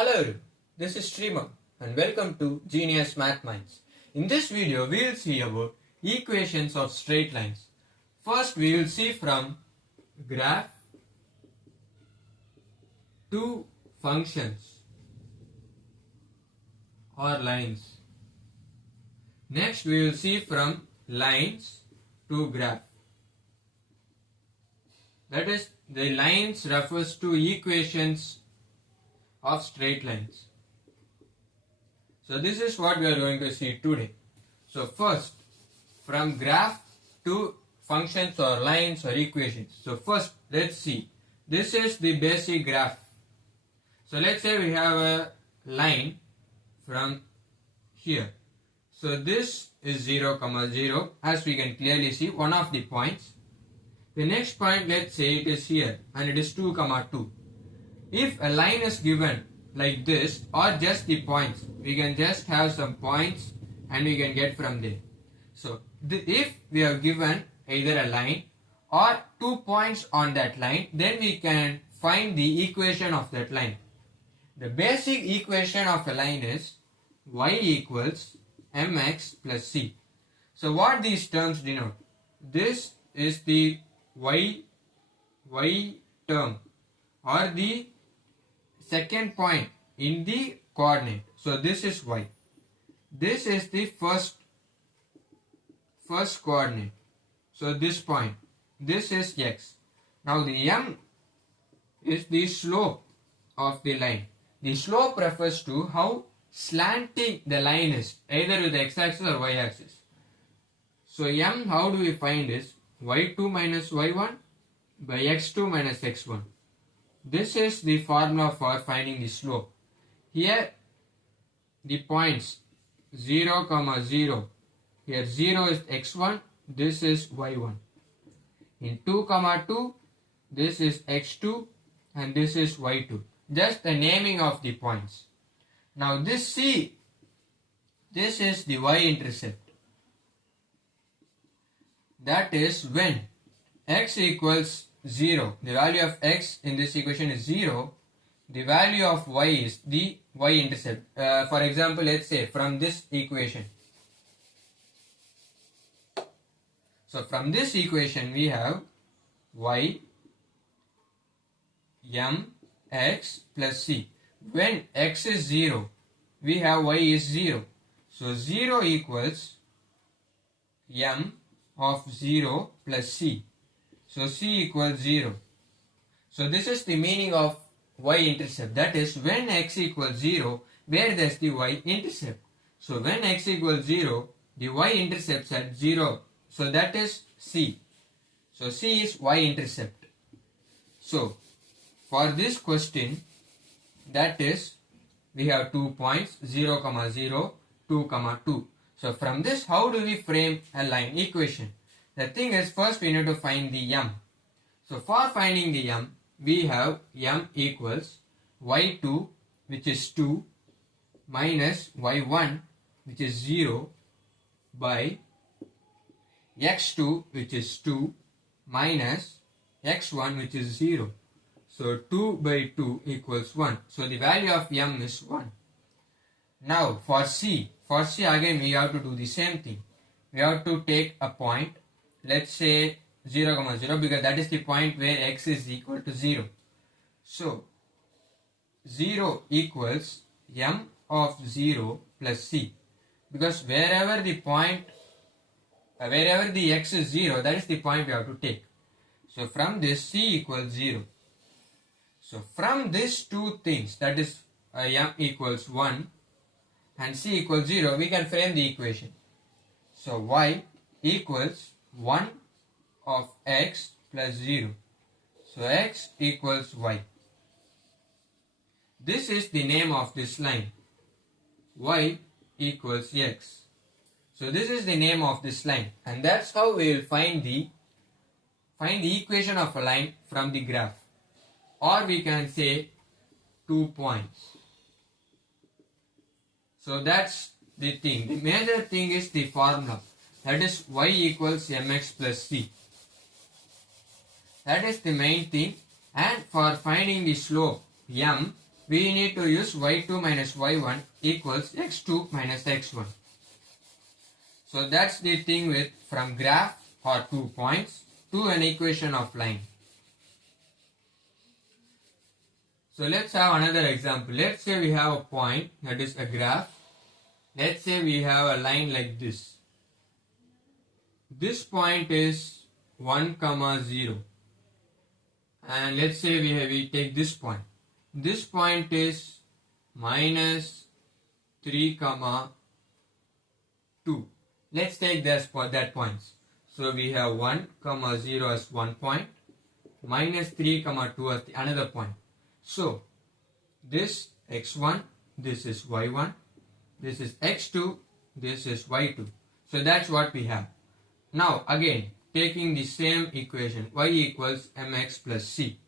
Hello, this is Sriman and welcome to Genius Math Minds. In this video, we will see about equations of straight lines. First, we will see from graph to functions or lines. Next, we will see from lines to graph. That is, the lines refers to equations of straight lines. So this is what we are going to see today. So first, from graph to functions or lines or equations. So first, let's see. This is the basic graph. So let's say we have a line from here. So this is 0, 0, as we can clearly see, one of the points. The next point, let's say it is here and it is 2, 2. If a line is given like this or just the points, we can just have some points and we can get from there. So if we have given either a line or 2 points on that line, then we can find the equation of that line. The basic equation of a line is y equals mx plus c. So what these terms denote? This is the y term or the second point in the coordinate. So this is y. This is the first coordinate. So this point. This is x. Now the m is the slope of the line. The slope refers to how slanting the line is, either with the x-axis or y-axis. So m, how do we find is y2 minus y1 by x2 minus x1. This is the formula for finding the slope. Here the points 0, 0. Here 0 is x1, this is y1. In 2, 2, this is x2 and this is y2. Just the naming of the points. Now this C, this is the y-intercept. That is when x equals 0, the value of x in this equation is 0, the value of y is the y-intercept. For example, let's say from this equation. So from this equation we have y m x plus c. When x is 0, we have y is 0. So 0 equals m of 0 plus c. So c equals 0. So this is the meaning of y-intercept. That is, when x equals 0, where does the y-intercept? So when x equals 0, the y-intercepts at 0. So that is c. So c is y-intercept. So for this question, that is, we have 2 points 0, 0, 2, 2. So from this, how do we frame a line equation? The thing is, first we need to find the m. So for finding the m, we have m equals y2, which is 2, minus y1, which is 0, by x2, which is 2, minus x1, which is 0. So 2 by 2 equals 1. So the value of m is 1. Now for c again we have to do the same thing. We have to take a point, let's say 0, 0, because that is the point where x is equal to 0. So 0 equals m of 0 plus c, because wherever the x is 0, that is the point we have to take. So from this, c equals 0. So from these two things, that is m equals 1 and c equals 0, we can frame the equation. So y equals 1 of x plus 0. So x equals y. This is the name of this line. Y equals x. So this is the name of this line, and that's how we will find the equation of a line from the graph. Or we can say 2 points. So that's the thing. The major thing is the formula. That is y equals mx plus c. That is the main thing. And for finding the slope m, we need to use y2 minus y1 equals x2 minus x1. So that's the thing with from graph or 2 points to an equation of line. So let's have another example. Let's say we have a point, that is a graph. Let's say we have a line like this. This point is 1, 0. And let's say we take this point. This point is minus 3, 2. Let's take that points. So we have 1, 0 as one point, minus 3, 2 as another point. So this x1, this is y1, this is x2, this is y2. So that's what we have. Now again, taking the same equation, y equals mx plus c.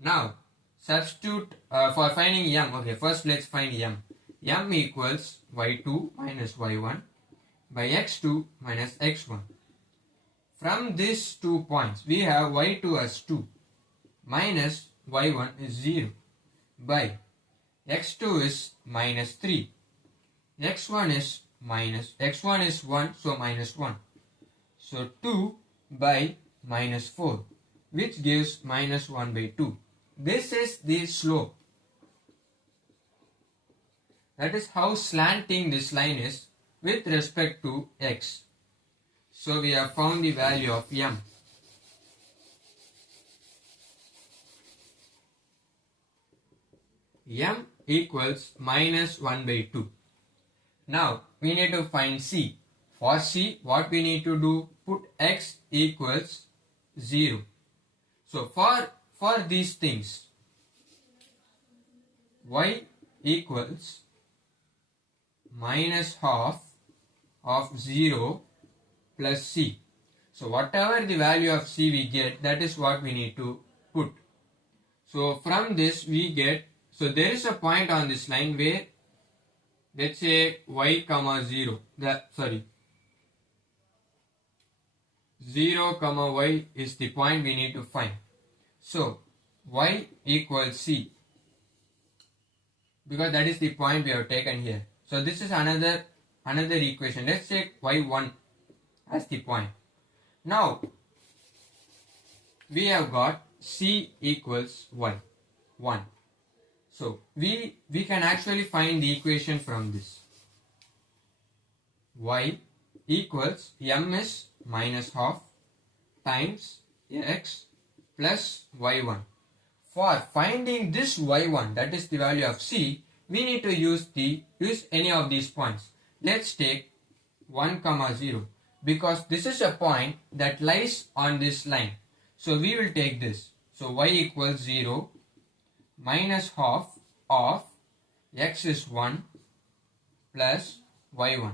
Now substitute for finding m. Okay, first let's find m. M equals y2 minus y1 by x2 minus x1. From these 2 points, we have y2 as 2 minus y1 is 0 by x2 is minus 3. x1 is 1, so minus 1. So 2 by minus 4, which gives minus 1 by 2. This is the slope. That is how slanting this line is with respect to x. So we have found the value of m. M equals minus 1 by 2. Now we need to find c. For c, what we need to do? Put x equals 0. So for these things, y equals minus half of 0 plus c. So whatever the value of c we get, that is what we need to put. So from this we get, so there is a point on this line where, let's say y, 0, 0, y is the point we need to find. So y equals c, because that is the point we have taken here. So this is another equation. Let's take y1 as the point. Now we have got c equals y, 1. So we can actually find the equation from this. Y equals m is minus half times x plus y1. For finding this y1, that is the value of c, we need to use any of these points. Let's take 1, 0, because this is a point that lies on this line. So we will take this. So y equals 0 minus half of x is 1 plus y1.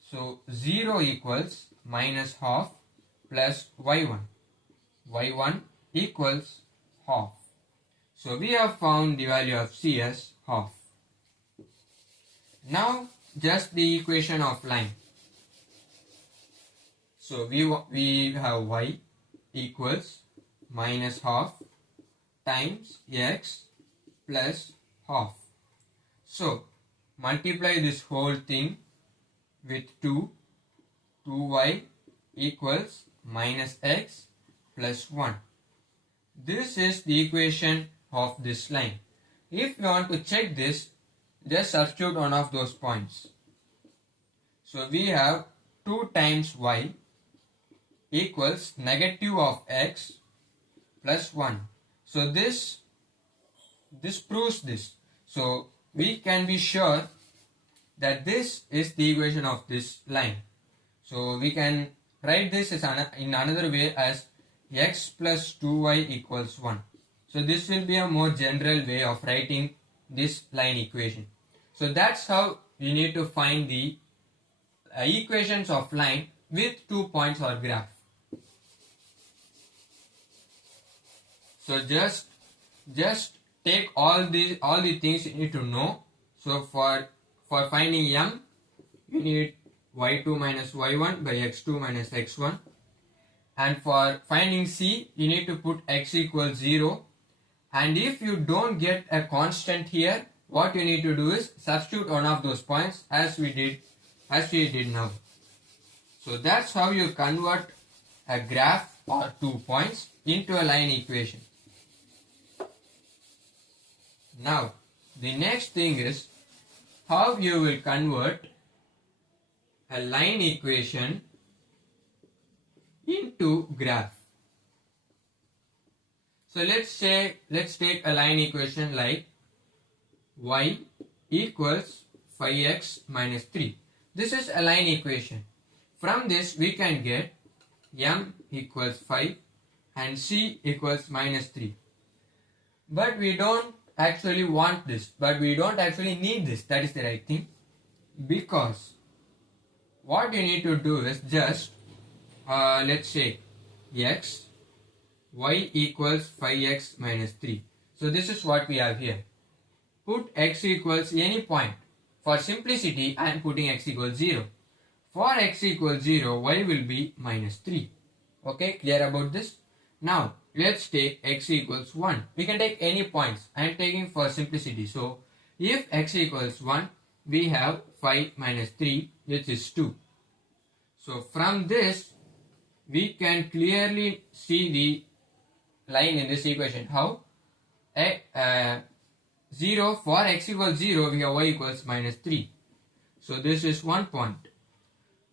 So 0 equals minus half plus y1. y1 equals half. So we have found the value of c as half. Now just the equation of line. So we have y equals minus half times x plus half. So multiply this whole thing with 2. 2y equals minus x plus 1. This is the equation of this line. If you want to check this, just substitute one of those points. So we have 2 times y equals negative of x plus 1. So this proves this. So we can be sure that this is the equation of this line. So we can write this as in another way as x plus 2y equals 1. So this will be a more general way of writing this line equation. So that's how you need to find the equations of line with 2 points or graph. So just take all the things you need to know. So for finding m, you need y2 minus y1 by x2 minus x1. And for finding c, you need to put x equals 0 And if you don't get a constant here, what you need to do is substitute one of those points as we did now. So that's how you convert a graph or 2 points into a line equation. Now the next thing is how you will convert a line equation into graph. So let's take a line equation like y equals 5x minus 3. This is a line equation. From this we can get m equals 5 and c equals minus 3. But we don't actually want this, but we don't actually need this. That is the right thing, because what you need to do is just let's say x, y equals 5x minus 3. So this is what we have here. Put x equals any point. For simplicity I am putting x equals 0. For x equals 0, y will be minus 3. Okay, clear about this? Now let's take x equals 1. We can take any points. I am taking for simplicity. So if x equals 1, we have 5 minus 3, which is 2. So from this we can clearly see the line in this equation. How? 0, for x equals 0, we have y equals minus 3. So this is 1 point.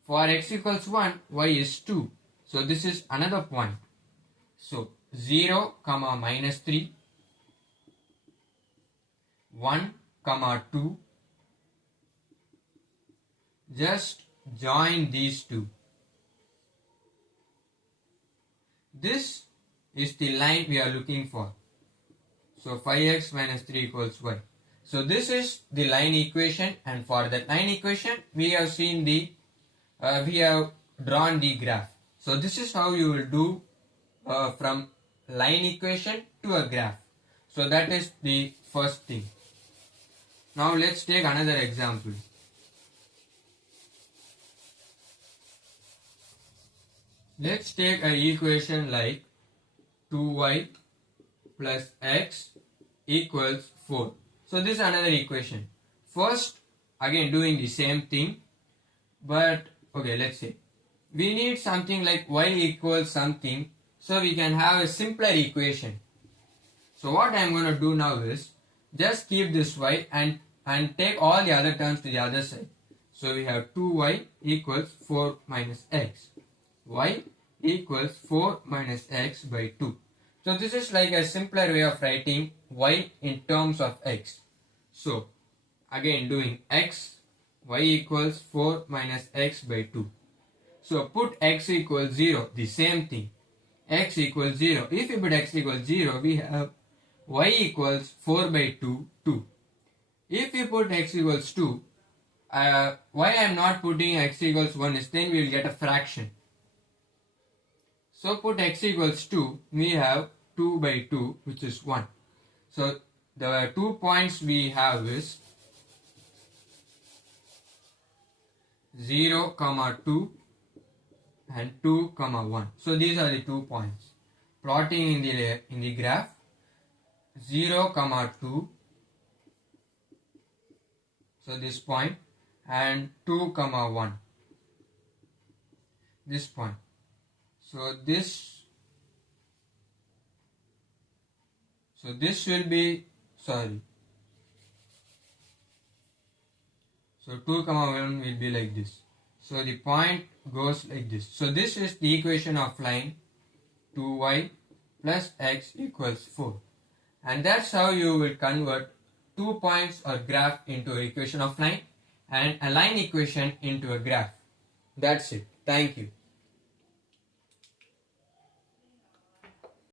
For x equals 1, y is 2. So this is another point. So 0, comma minus 3, 1, comma 2. Just join these two. This is the line we are looking for. So 5x minus 3 equals y. So this is the line equation, and for that line equation we have seen we have drawn the graph. So this is how you will do from line equation to a graph. So that is the first thing. Now let's take another example. Let's take an equation like 2y plus x equals 4. So this is another equation. First, again doing the same thing, but okay, let's say we need something like y equals something, so we can have a simpler equation. So what I am going to do now is just keep this y and take all the other terms to the other side. So we have 2y equals 4 minus x. Y equals 4 minus x by 2. So this is like a simpler way of writing y in terms of x. So again doing x, y equals 4 minus x by 2. So put x equals 0, the same thing. X equals 0. If you put x equals 0, we have y equals 4 by 2, 2. If you put x equals 2, why I am not putting x equals 1 is then we will get a fraction. So put x equals 2, we have 2 by 2, which is 1. So the 2 points we have is 0, 2 and 2, 1. So these are the 2 points. Plotting in the graph, 0, 2. So this point, and 2, 1. This point. So this will be, sorry. So 2, 1 will be like this. So the point goes like this. So this is the equation of line 2y plus x equals 4. And that's how you will convert 2 points or graph into an equation of line and a line equation into a graph. That's it. Thank you.